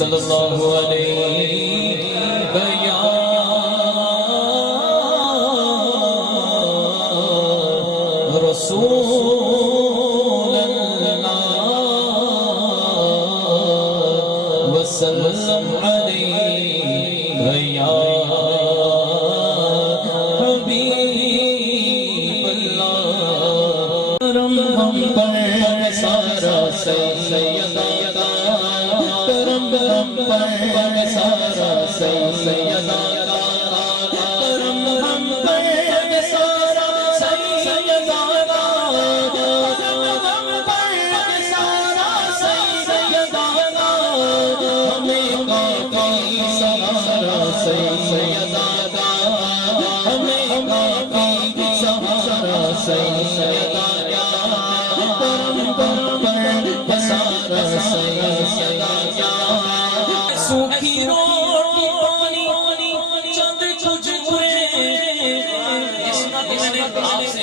صلی اللہ علیہ یا رسول اللہ وسلم علیہ یا حبیب اللہ کرم ہم پر سارا سیدہ کرم ہم پر سارا سیدہ کرم ہم پر سارا سیدہ کرم ہم پر سارا سیدہ ہمیں کافی سہارا سیدہ ہمیں کافی سہارا سیدہ سوکھی روٹی پانی چند کچھ برے میں نے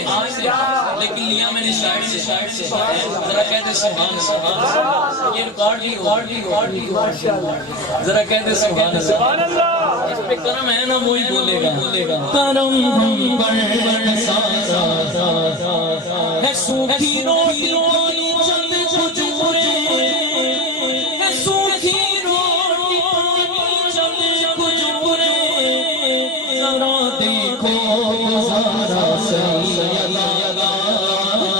آپ سے لیکن لیا میں نے شاعر سے ذرا کہتے سبحان یہ ریکارڈ ذرا کہتے سبحان اللہ اس پہ کرم ہے نا وہی بولے گا کرم ہم پر سارا ہے سوکھی روٹی پانی چند کچھ برے ہے سوکھی روٹی پانی چند کچھ برے ذرا دیکھو گزارا سیدہ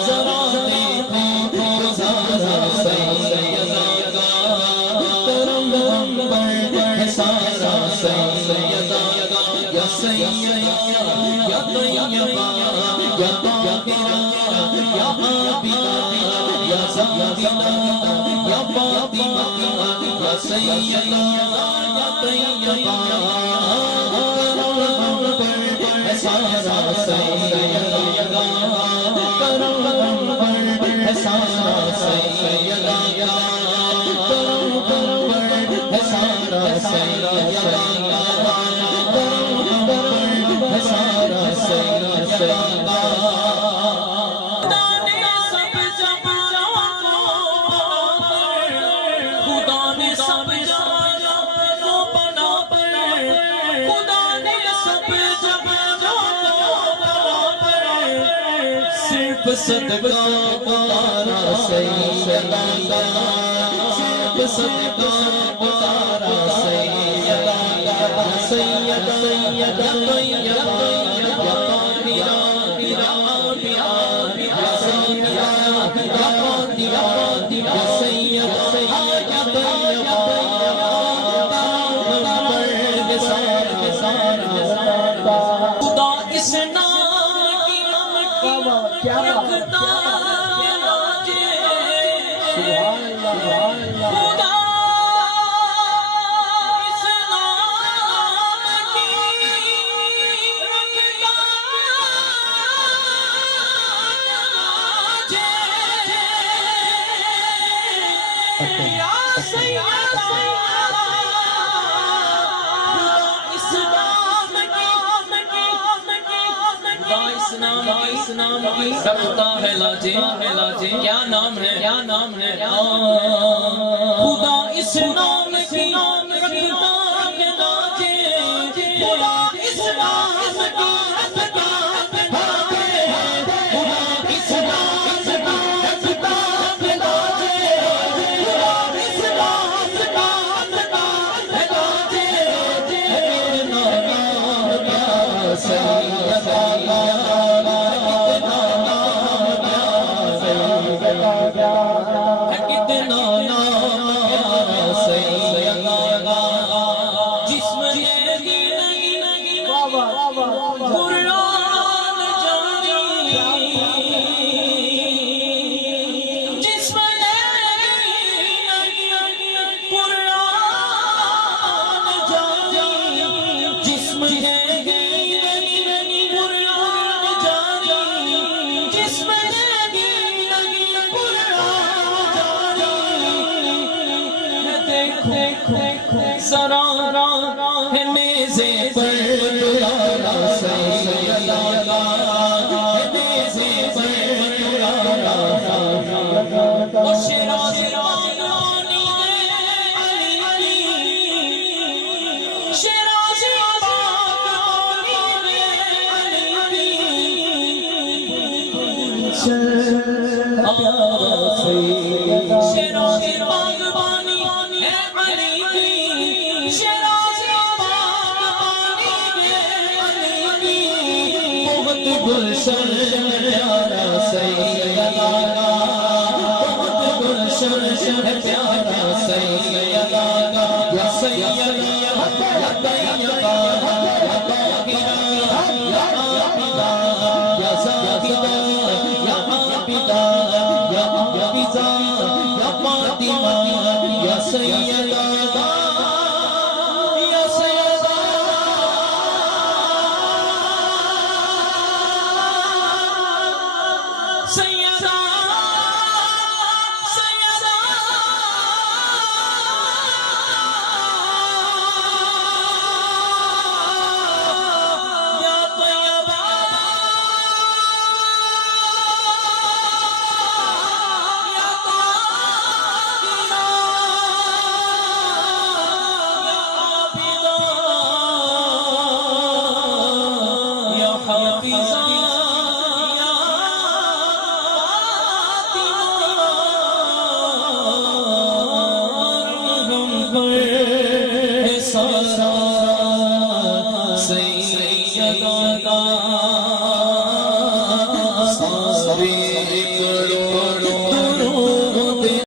ذرا دیکھو گزارا سیدہ کرم ہم پر سارا سیدہ یا سیدہ یا طیبہ یا طاہرہ یا عابدہ یا زاہدہ یا فاطمہ یا سیدہ یا طیبہ کرم ہم پر سارا سیدہ کرم ہم پر سارا سیدہ کرم ہم پر سارا سیدہ کرم ہم پر سارا سیدہ صدقہ پکارا سیدہ صرف صدقہ پکارا سیدہ سیدہ یا طیبہ یا طاہرہ یا عابدہ یا زاہدہ یا فاطمہ یا سیدہ یا طیبہ خدا اس نام کی مٹی رکھتا ہے لاجے خدا اس نام کی رکھتا لاجے یا سیدہ اس نام کی رکھتا ہے لاجے کیا نام ہے خدا اس نام کی رکھتا ہے لاجے خدا اس نام کی رکھتا ہے لاجے خدا اس نام کی رکھتا ہے لاجے خدا اس نام کی رکھتا ہے لاجے سیدہ حافظہ سارا